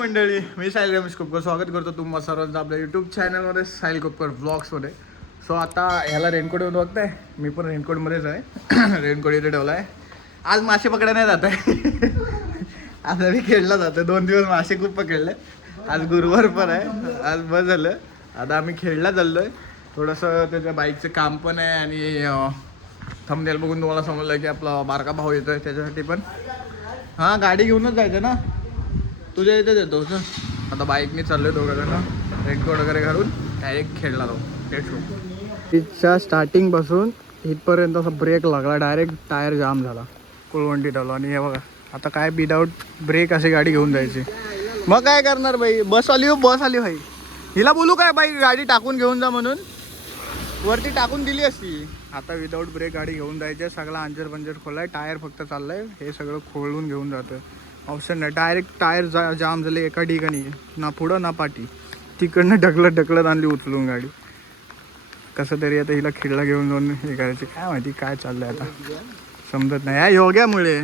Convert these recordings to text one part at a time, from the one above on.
मंडळी, मी साहिल रमेश कोपकर स्वागत करतो तुम्हाला सर्वांचं आपल्या यूट्यूब चॅनलमध्ये साहिल कोपकर ब्लॉग्समध्ये. सो आता ह्याला रेनकोट येऊन बघताय, मी पण रेनकोटमध्येच आहे. रेनकोट इथे ठेवला आहे. आज मासे पकडायला नाही जात आहे. आता मी खेळला जातो. 2 दिवस मासे खूप पकडले. आज गुरुवार पण आहे. आज बस झालं. आता आम्ही खेळला चाललो आहे. थोडंसं त्याच्या बाईकचं काम पण आहे आणि थंबनेल बघून तुम्हाला समजलं की आपला बारका भाऊ येतो आहे त्याच्यासाठी पण. हां, गाडी घेऊनच जायचं ना, तुझ्या इथेच येतो सर. आता बाईकने चाललोय दोघंजण, रेनकोट वगैरे घालून डायरेक्ट खेळला जाऊ. तिच्या स्टार्टिंगपासून इथपर्यंत असा ब्रेक लागला, डायरेक्ट टायर जाम झाला, कुळवंडी आलो. आणि हे बघा आता काय विदाऊट ब्रेक अशी गाडी घेऊन जायची. मग काय करणार बाई, बस आली भाई. हिला बोलू काय बाई गाडी टाकून घेऊन जा म्हणून, वरती टाकून दिली असती. आता विदाऊट ब्रेक गाडी घेऊन जायचे. सगळा अंजर पंजर खोलाय, टायर फक्त चाललाय, हे सगळं खोलून घेऊन जातं. ऑप्शन नाही, डायरेक्ट टायर जाम झाले एका ठिकाणी, ना पुढं ना पाठी. तिकडनं ढकलत आणली उचलून गाडी. कसं तरी आता हिला खेळला घेऊन जाऊन हे करायचे. काय माहिती काय चाललंय आता, समजत नाही. या योग्यामुळे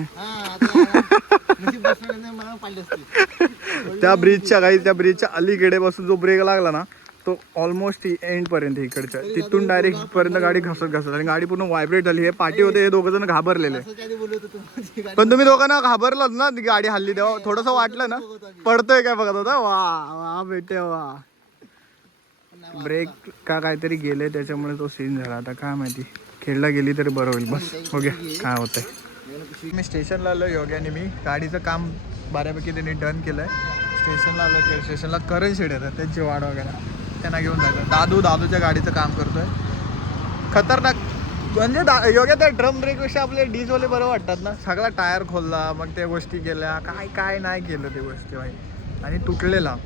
त्या ब्रिजच्या अलीकडे बसून जो ब्रेक लागला ना, तो ऑलमोस्ट एंड पर्यंत इकडच्या, तिथून डायरेक्ट पर्यंत गाडी घसत आणि गाडी पूर्ण व्हायब्रेट झाली. हे पाठी होते, हे दोघं जण घाबरलेले. पण तुम्ही दोघांना घाबरलात ना, ती गाडी हल्ली तेव्हा थोडंसं वाटलं ना, पडतोय काय बघत होता. वा बेटे वा. ब्रेक का काहीतरी गेले त्याच्यामुळे तो सीन झाला. आता काय माहिती, खेळला गेली तरी बरं होईल. बस बघूया काय होतंय. मी स्टेशनला आलो योग्याने. मी गाडीचं काम बऱ्यापैकी त्यांनी डन केलंय. स्टेशनला आलो, स्टेशनला करण शेड येतात, त्यांची वाढ वगैरे, त्यांना घेऊन जायचं. दादूच्या गाडीचं काम करतोय. खतरनाक म्हणजे योग्य त्या ड्रम ब्रेकपेक्षा आपले डीजवाले बरं वाटतात ना. सगळा टायर खोलला, मग त्या गोष्टी केल्या, काय नाही केलं ते गोष्टी भाई. आणि तुटलेला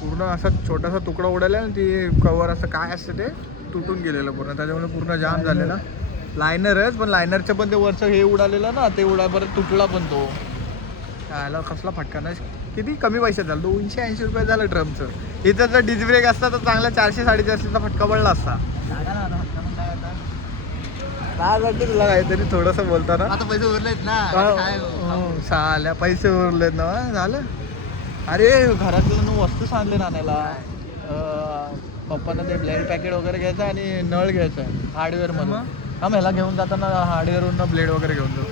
पूर्ण असा छोटासा तुकडा उडाला ना, ती कवर असं काय असतं ते तुटून गेलेलं पूर्ण. त्याच्यामुळे पूर्ण जाम झालेला. लायनरच, पण लायनरचं पण ते वरचं हे उडालेलं ना, ते परत तुटला पण तो. त्याला कसला फटका नाही. किती कमी पैशात झालं, 280 रुपये झालं ड्रमचं. इथं जर डिस्क ब्रेक असता तर चांगला 400-450चा फटका पडला असता. काय वाटतं तुला काहीतरी थोडंसं बोलताना. आता पैसे उरलेत ना, साल्या पैसे उरलेत ना, झालं. अरे घरातलं वस्तू सांगले नाण्याला. पप्पांना ते ब्लेड पॅकेट वगैरे घ्यायचं आणि नळ घ्यायचा आहे हार्डवेअरमधून. हा ह्याला घेऊन जाताना हार्डवेअरवरून ब्लेड वगैरे घेऊन जाऊ.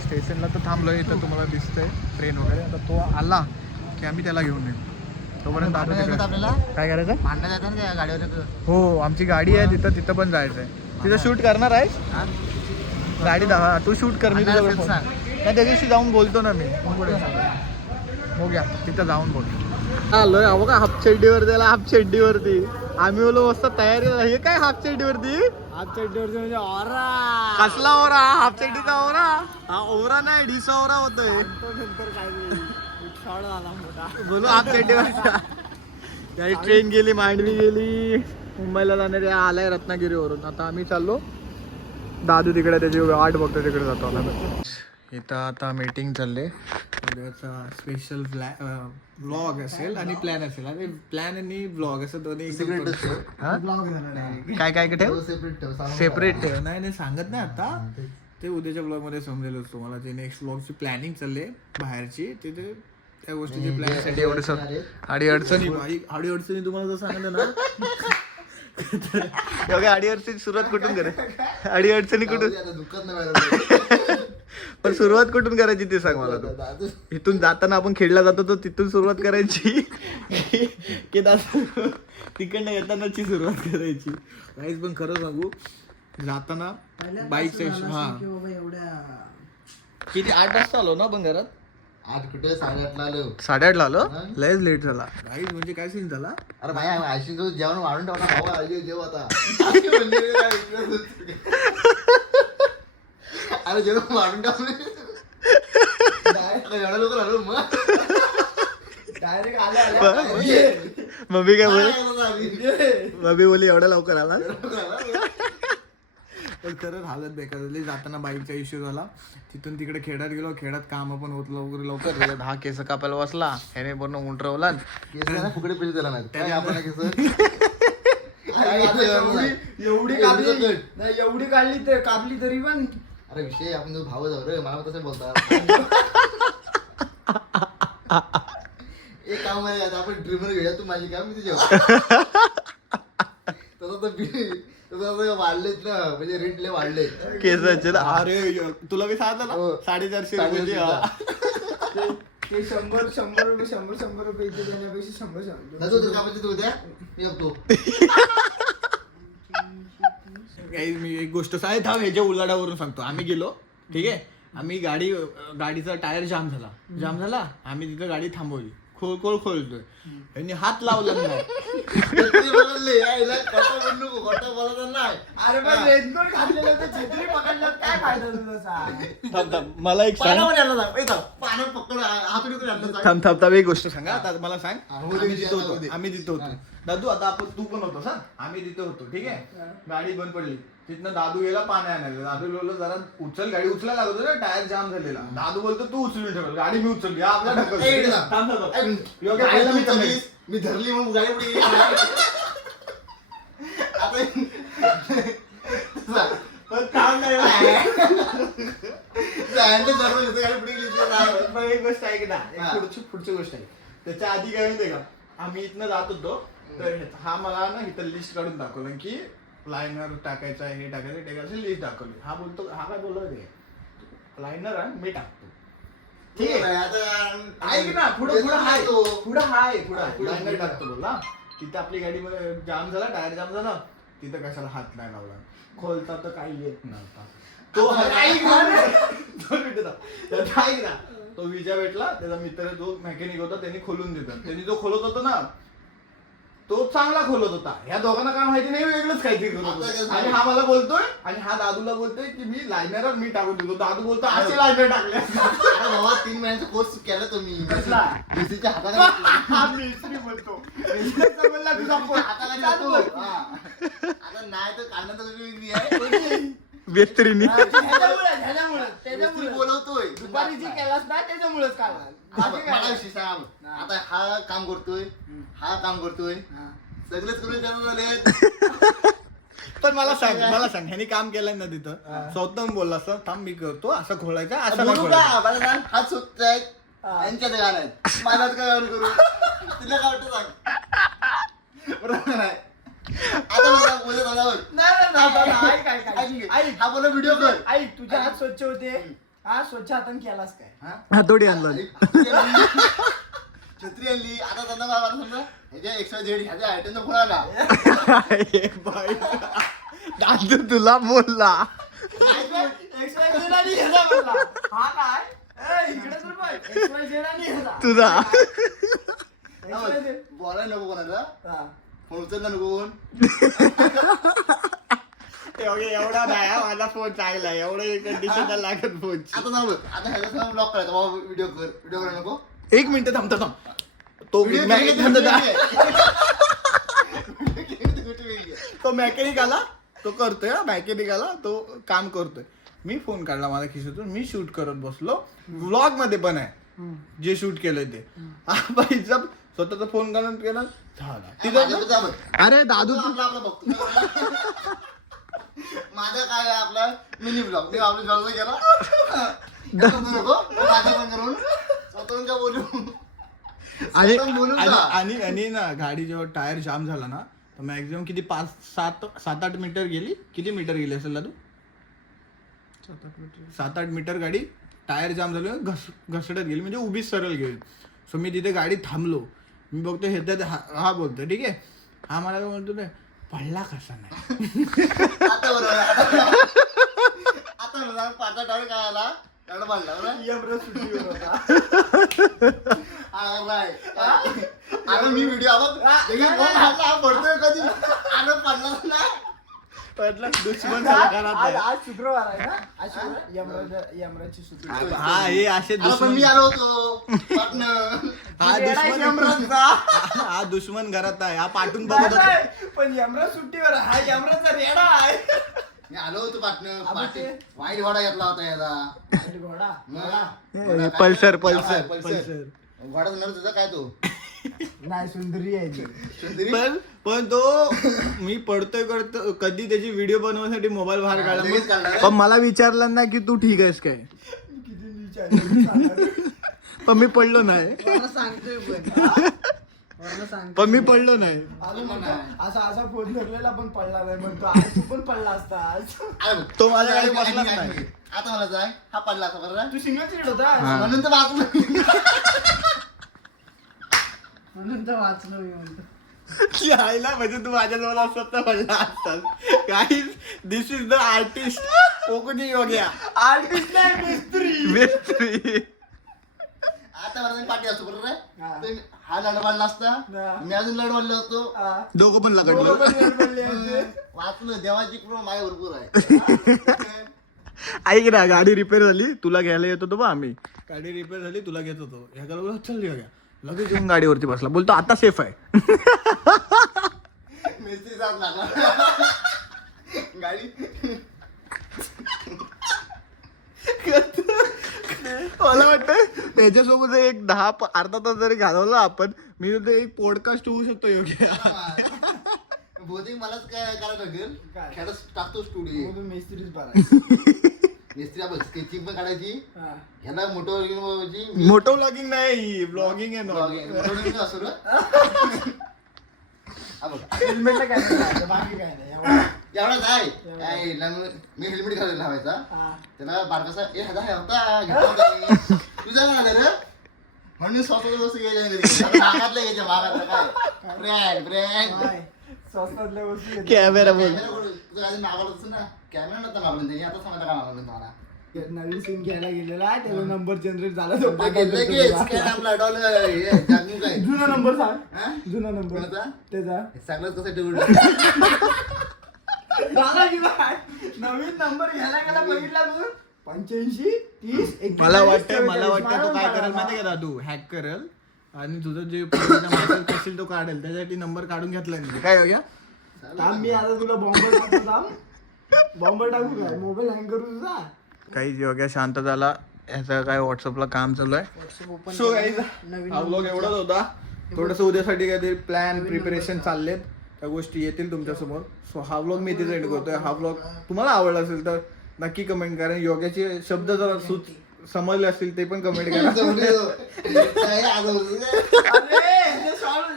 स्टेशनला तर थांबलो, इथं तुम्हाला दिसतंय ट्रेन वगैरे. आता तो आला की आम्ही त्याला घेऊन येऊ. तोपर्यंत आपल्याला काय करायचं, भांडण जायचं ना त्या गाडीवर. हो आमची गाडी आहे तिथं पण जायचं आहे. तिथं शूट करणार आहेस गाडी दाखवा, तू शूट कर. मी तुझ्या त्या दिवशी जाऊन बोलतो ना मी. हो गया, तिथं जाऊन बोलतो. आलोय अहो का हाफ चड्डीवर, त्याला हाफ चड्डीवरती आम्ही बोलो मस्त तयारी. हे काय हाफ चड्डीवरती, हाफ चड्डीवरती म्हणजे ओरा. कसला ओरा, हाफ चड्डीचा ओरा. हा ओरा नाही, ढिसा ओरा होतोय. नंतर काय झाला मोठा बोलो हाफ चड्डीवरचा. त्याची ट्रेन गेली, मांडवी गेली, मुंबईला जाणारी आलाय रत्नागिरीवरून. आता आम्ही चाललो, दादू तिकडे त्याची वाट बघतो, तिकडे जातो आला. इथं आता मीटिंग चालले. उद्याचा स्पेशल व्लॉग असेल आणि प्लॅन असेल. आणि प्लॅन आणि व्लॉग असं दोन्ही काय काय ठेव, सेपरेट ठेव. नाही सांगत नाही आता, ते उद्याच्या ब्लॉगमध्ये समजेलच तुम्हाला. ते नेक्स्ट ब्लॉगची प्लॅनिंग चालली आहे बाहेरची. तिथे त्या गोष्टीची प्लॅनिंगसाठी एवढं अडीअडचणी तुम्हाला जर सांगितलं ना, एवढ्या अडीअडचणी सुरुवात कुठून करायची, अडीअडचणी कुठून, पण सुरुवात कुठून करायची ते सांग मला तू. इथून जाताना आपण खेळला जातो तर तिथून सुरुवात करायची की तिकडनं येतानाची सुरुवात करायची. काहीच पण खरं सांगू, जाताना बाईक हा किती 8 वाजता आलो ना आपण घरात. 8 कुठे 8:30 आलो. 8:30 आलो, लयच लेट झाला. काहीच म्हणजे काय सीन झाला. अरे भाई आयशी जेवण वाढून ठेवला भाऊ, जेव आता. अरे जेवण वाढून ठेवलं एवढ्या लवकर आलो. मग डायरेक्ट आले. मम्मी काय बोल, मम्मी बोली एवढ्या लवकर आला. पण खरंच हालत बेकार झाली. जाताना बाईकचा इश्यू झाला. तिथून तिकडे खेळात गेलो, खेळात काम पण होत लवकर. 10 केस कापायला बसला, ह्याने पूर्ण उंटरवला. फुकडे पैसे दिला नाही त्याने आपण एवढी काढली तर कापली तरी पण. अरे विषय आपण भाव जाऊ रे, मला तसं बोलतात. एक काम आहे आता आपण ड्रीमर घेऊया तू माझी काम मी तुझ्या तसं वाढलेत ना म्हणजे रेट लय वाढले केसाचे ना अरे तुला मी सांगितलं हो. ना 450 ते 100 रुपये इथे देण्यापेक्षा 100 तू कामाची तू उद्या मी बघतो मी एक गोष्ट सांग थांब ह्याच्या उलाढावरून सांगतो आम्ही गेलो ठीक आहे आम्ही गाडीचा टायर जाम झाला आम्ही तिथं गाडी थांबवली खोलतोय त्यांनी हात लावला नाही खोटं बोलत नाही अरे पण रेनकोट घातलेलं तर छत्री पकडलं काय फायदा तुझा सांग थांब मला एक सांग पाण्यात पकड हात थांब एक गोष्ट सांगा आता मला सांग हो दे, आम्ही तिथं होतो दादू आता आपण तू पण होतोस हा आम्ही तिथं होतो ठीक आहे गाडी बंद पडली तिथनं दादू गेला पाणी आणायला दादू बोललो जरा उचल गाडी उचलायला लागतो ना टायर जाम झालेला दादू बोलतो तू उचलून ठेवलं गाडी मी उचलली हा आपला ढकल मी धरली मग गाडी पुढे गेली. गाडी पुढे गेली पण एक गोष्ट आहे की ना हा. पुढची गोष्ट आहे त्याच्या आधी काय माहितीये का आम्ही इथनं जात होतो तर हा मला ना इथं लिस्ट काढून दाखवलं की लायनर टाकायचं आहे हे टाकायचं लिस्ट दाखवली हा बोलतो हा काय बोललो ते लायनर आणि मी टाकतो ठीक आहे ऐक ना पुढं हाय लायनर टाकतो बोला तिथं आपली गाडी जाम झाला टायर जाम झाला तिथं कशाला हात नाही लावला खोलता तर काही येत नव्हता तो ऐक ना तो विजा भेटला त्याचा मित्र जो मेकॅनिक होता त्यांनी खोलून दिला त्यांनी जो खोलत होता ना तो चांगला खोलत होता ह्या दोघांना काय माहिती नाही वेगळंच काहीतरी करत होतं आणि हा मला बोलतोय आणि हा दादूला बोलतोय की मी लायनर मी टाकून देतो दादू बोलतो असे लायनर टाकले बाबा 3 महिन्याचा कोर्स केला तुम्ही कसला? डीसीच्या हाताला हा मिस्त्री बोलतो मिस्त्रीचा बोलला तुझा पोट. हाताला चाल घेतो. बोल. हा. आता नाही तर काढणं तर वेगळी आहे बेस्तरीनी मिस्त्री बोलवतोय दुपारी जी केलास ना त्याच्यामुळेच काढला मला विषय सांग आता हा काम करतोय सगळेच करून करणार पण मला सांग ह्यानी काम केलंय ना तिथं स्वतःहून बोलला असं थांब मी करतो असं खोलायचं असं नाही बोलू खोलायचं. का मला सांग हा सुट्ट आहेत यांच्या ते गाणं आहेत मला काय करू तुला काय वाटतं सांग बरोबर आहे आता मला बोलत झाल्यावर ऐक हा बोला व्हिडिओ कर ऐक तुझे हात स्वच्छ होते हा स्वच्छ हाताने केलास काय हातोडी आणलं छत्री आणली आता त्यांना काय वाटलं समजा ह्याच्या XYZ ह्याच्या आयटमचा फोन आला दादू तुला बोलला हा काय इकडे तर बघ XYZ आणि ह्याचा. तुझा XYZ. बोलायला नको कोणाला हा. फोन उचलला नको कोण एवढा नाही हा, माझा फोन चांगला आहे एवढं कंडिशन लागत फोन आता जाऊ बघ. आता ह्याचा ब्लॉक करायचा बाबा व्हिडिओ करायला नको एक मिनिट थांबतो तो व्हिडिओ तो मॅकॅनिक आला तो करतोय मॅकॅनिक आला तो काम करतोय मी फोन काढला माझ्या खिशातून मी शूट करत बसलो व्लॉग मध्ये पण आहे जे शूट केलंय ते बाईचा स्वतःचा फोन काढून केला झाला अरे दादू आपला बघतो माझा काय आहे आपला मिनी ब्लॉग मी आपल्या ब्लॉगला गेला नको माझा पण करून स्वतःहून का बोलू बोलून जा. आणि ना गाडी जेव्हा टायर जाम झाला ना तर मॅक्झिमम किती 7-8 मीटर गेली किती मीटर गेली असेल दादू 7-8 मीटर गाडी टायर जाम झाली घसडत गेली म्हणजे उभीच सरळ गेली सो मी तिथे गाडी थांबलो मी बघतो हे हा बोलतो ठीक आहे हा मला काय बोलतो रे पडला कसा नाही आता बरोबर आता बरोबर पाचा टावर काय आला त्याला बांधला आता मी व्हिडिओ पडतोय कधी आलं पडला नाही पडला दुश्मन आज शुक्रवार आहे ना आज शुक्रवार यमराजची सुट्टी. हा हे असे अरे पण मी आलो होतो पार्टनर हा दुश्मन घरात आहे हा पाठून बघत होता. नाही, पण यमराज सुट्टीवर आहे. हा यमराजचा रेडा आहे मी आलो होतो पार्टनर वाईट घोडा घेतला होता याचा घोडा पल्सर घोडा जाणार तुझा काय तो नाही सुंदरी आहे ती. सुंदरी पण तो मी पडतोय करतो कधी त्याची व्हिडिओ बनवण्यासाठी मोबाईल बाहेर लगेच काढला काढला. पण मला विचारलं ना की तू ठीक आहेस काय किती नीच आहे. पण मी पडलो नाही सांगतोय पण मी पडलो नाही असा असा फोन धरलेला पण पडला नाही म्हणतो आज तू पण पडला असता आज तो माझ्या गाडी बसलाच नाही. आता मला सांग हा पडला असा बरं तू सिंगल सीट होता हा. म्हणून तर वाचलं म्हणून तर वाचलो मी म्हणतो यायला म्हणजे तू माझ्याजवळ असतात तर पडला असतात guys this is the artist Konkani Yogya artist नाही मिस्त्री मिस्त्री. आता मला पाठी असतो बरोबर हा. आहे तर हा लढवाडला असता हा. मी अजून लढवाडलो असतो दोघं पण दोघं लगडलो पण गडबडले होते. वाचलं देवाची कृपा माझ्या भरपूर आहे ऐक ना गाडी रिपेअर झाली तुला घ्यायला येत होतो बा आम्ही गाडी रिपेअर झाली तुला घेत होतो ह्याला बोललो चल घ्या लगेच येऊन गाडीवरती बसला बोलतो आता सेफ आहे मिस्त्री साथ लागला गाडी मला वाटतं त्याच्यासोबत एक अर्धा तास जरी घालवला आपण मी म्हणतो एक पॉडकास्ट होऊ शकतो योग्य बहुतेक मलाच काय करायला लागेल काय? खेळच टाकतो स्टुडिओ म्हणून मिस्त्रीच बरा मिस्त्री आपण स्केचिंग पण काढायची हा. ह्याला मोठं मोठं व्लॉगिंग नाही ब्लॉगिंग आहे मोठं असतो ना हा बघा हेल्मेटला काय नाही लावायचं, बाकी काय नाही एवढं. एवढाच आहे काय मी हेल्मेट घालून लावायचा हा. त्याला बारकासा होता घेतला होता मी. तुझा काय झालं रे म्हणून स्वतःच वस्तू घ्यायच्या मागातलं घ्यायच्या मागातलं काय ब्रँड ब्रँड काय? स्वस्तातल्या वस्तू घेतल्या. कॅमेरा बोल तुझं आधी मागवलं होतं ना कॅमेरा नव्हता मागवलं त्यांनी आता सांगता का मागवलं तुम्हाला नवीन सिम घ्यायला गेलेला आहे त्याचा नंबर जनरेट झाला तो लगेच काय आपला डॉलर जागू काय जुना नंबर सांग हा? जुना नंबर कोणाचा? त्याचा हे सगळंच कसं ठेवलं झाला की काय? नवीन नंबर घ्यायला गेला बघितला तू 85 30 41 मला वाटतं तो मारून काय टाका. करेल माहिती का दादू हॅक करेल आणि तुझं जे मेसेज असेल तो काढेल त्याच्यासाठी नंबर काढून घेतला नाही काय योग्य थांब मी आता तुला बॉम्बर टाकतो थांब बॉम्बर टाकू काय मोबाईल हँग करू तुझा काही योग्य शांत झाला ह्याचं काय व्हॉट्सअपला काम चालू आहे सो हा व्लॉग एवढाच होता थोडंसं उद्यासाठी काहीतरी प्लॅन प्रिपरेशन चाललेत त्या गोष्टी येतील तुमच्यासमोर सो हा व्लॉग मी इथे एंड करतोय हा व्लॉग तुम्हाला आवडला असेल तर नक्की कमेंट करा योग्याचे शब्द जर समजले असतील ते पण कमेंट करा अरे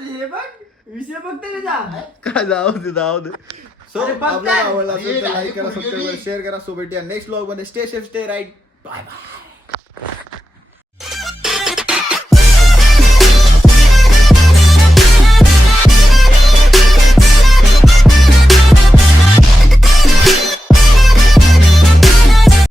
हे बघ विषय बघ त्याचा काय जाऊ दे सो अरे बघ आपल्याला काय? आवडला असेल तर हे लाईक करा काय सबस्क्राईब करा शेअर करा सो भेटूया नेक्स्ट व्लॉग मध्ये stay safe stay right bye bye